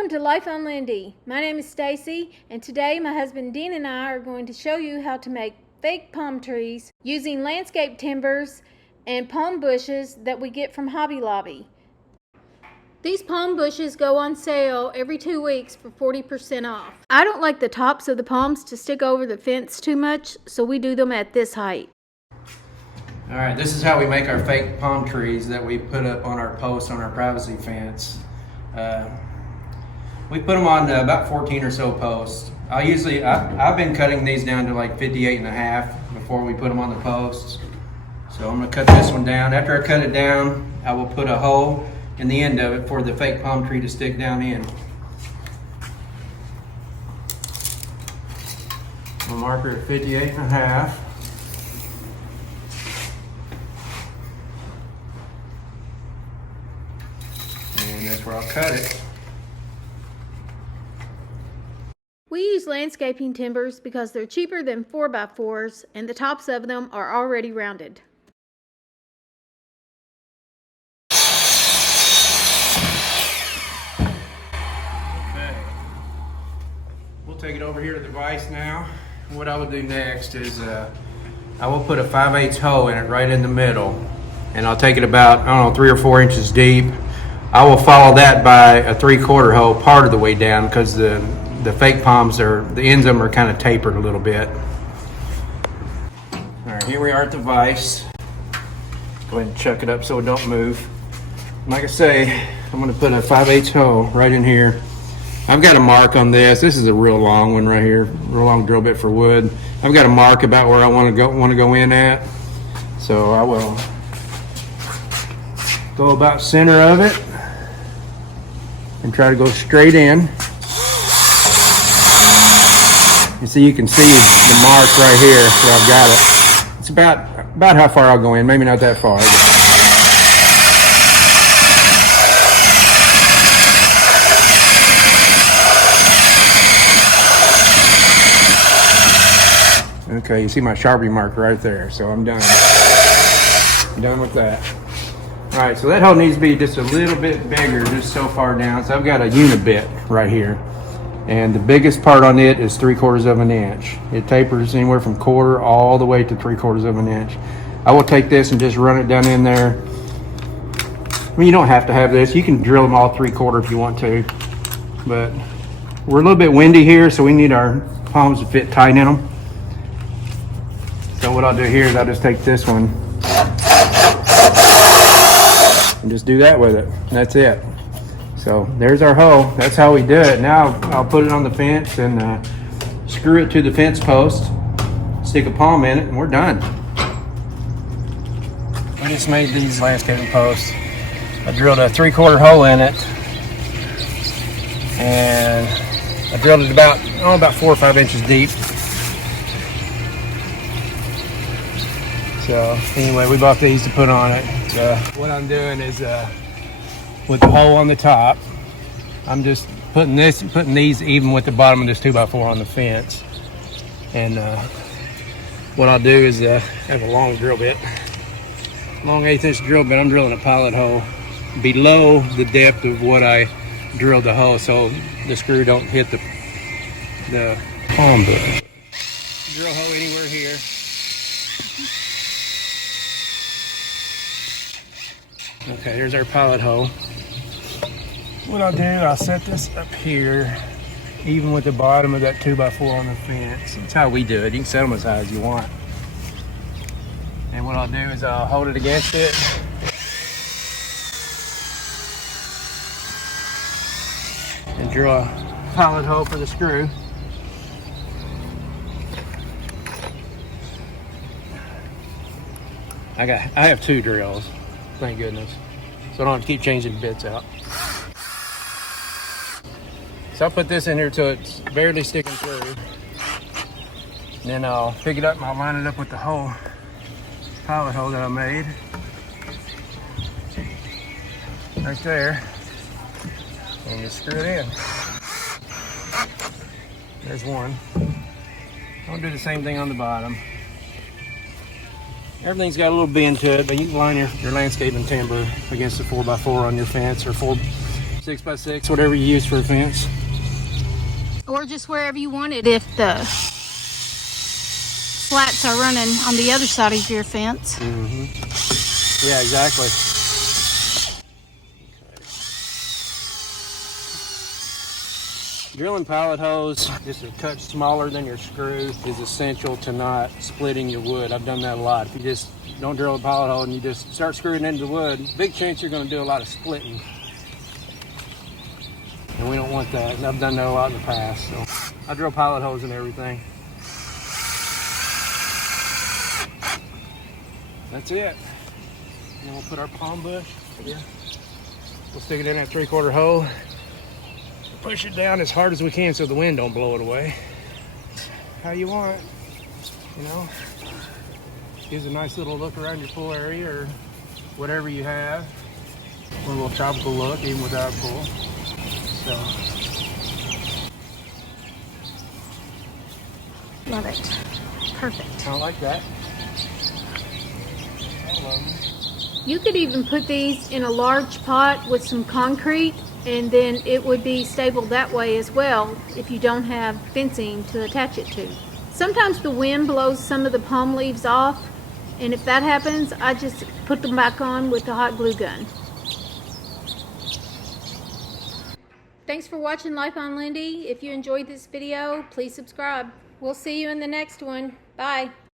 Welcome to Life on Lindy. My name is Stacy, and today my husband Dean and I are going to show you how to make fake palm trees using landscape timbers and palm bushes that we get from Hobby Lobby. These palm bushes go on sale every 2 weeks for 40% off. I don't like the tops of the palms to stick over the fence too much, so we do them at this height. All right, this is how we make our fake palm trees that we put up on our posts on our privacy fence. We put them on about 14 or so posts. I've been cutting these down to like 58.5 before we put them on the posts. So I'm gonna cut this one down. After I cut it down, I will put a hole in the end of it for the fake palm tree to stick down in. I'll mark her at 58.5. And that's where I'll cut it. We use landscaping timbers because they're cheaper than 4x4s and the tops of them are already rounded. Okay. We'll take it over here to the vise now. What I will do next is I will put a 5/8 hole in it right in the middle, and I'll take it about, I don't know, 3 or 4 inches deep. I will follow that by a 3/4 hole part of the way down because the fake palms the ends of them are kind of tapered a little bit. All right, here we are at the vise. Go ahead and chuck it up so it don't move. Like I say, I'm gonna put a 5/8 hole right in here. I've got a mark on this. This is a real long one right here, real long drill bit for wood. I've got a mark about where I want to go in at. So I will go about center of it and try to go straight in. You see, you can see the mark right here where I've got it. It's about how far I'll go in, maybe not that far. Okay, you see my Sharpie mark right there, so I'm done. I'm done with that. All right, so that hole needs to be just a little bit bigger, just so far down. So I've got a unibit right here. And the biggest part on it is 3/4 of an inch. It tapers anywhere from 1/4 all the way to 3/4 of an inch. I will take this and just run it down in there. I mean, you don't have to have this. You can drill them all 3/4 if you want to. But we're a little bit windy here, so we need our palms to fit tight in them. So what I'll do here is I'll just take this one and just do that with it. And that's it. So there's our hole. That's how we do it. Now I'll put it on the fence and screw it to the fence post, stick a palm in it, and we're done. We just made these landscaping posts. I drilled a 3/4 hole in it, and I drilled it about 4 or 5 inches deep. So anyway, we bought these to put on it. What I'm doing is with the hole on the top, I'm just putting these even with the bottom of this 2x4 on the fence. And what I'll do is have a long drill bit, long 1/8 inch drill bit. I'm drilling a pilot hole below the depth of what I drilled the hole, so the screw don't hit the palm bush. Drill hole anywhere here. Okay, here's our pilot hole. What I'll do, I'll set this up here, even with the bottom of that 2x4 on the fence. That's how we do it. You can set them as high as you want. And what I'll do is I'll hold it against it. And drill a pilot hole for the screw. I have 2 drills. Thank goodness. So I don't have to keep changing bits out. So I'll put this in here till it's barely sticking through. And then I'll pick it up and I'll line it up with the hole, pilot hole that I made. Right there. And just screw it in. There's one. I'll do the same thing on the bottom. Everything's got a little bend to it, but you can line your landscaping timber against the 4x4 on your fence or 4/6 6x6, whatever you use for a fence. Or just wherever you want it if the slats are running on the other side of your fence. Yeah, exactly. Drilling pallet holes just a touch smaller than your screw is essential to not splitting your wood. I've done that a lot. If you just don't drill a pallet hole and you just start screwing into the wood, big chance you're going to do a lot of splitting. And we don't want that. And I've done that a lot in the past. So I drill pallet holes and everything. That's it. And then we'll put our palm bush here. We'll stick it in that 3/4 hole. Push it down as hard as we can so the wind don't blow it away. How you want it, you know. Gives a nice little look around your pool area or whatever you have. A little tropical look even without a pool. So. Love it. Perfect. I like that. I love them. You could even put these in a large pot with some concrete, and then it would be stable that way as well if you don't have fencing to attach it to. Sometimes the wind blows some of the palm leaves off, and if that happens, I just put them back on with the hot glue gun. Thanks for watching Life on Lindy. If you enjoyed this video, please subscribe. We'll see you in the next one. Bye.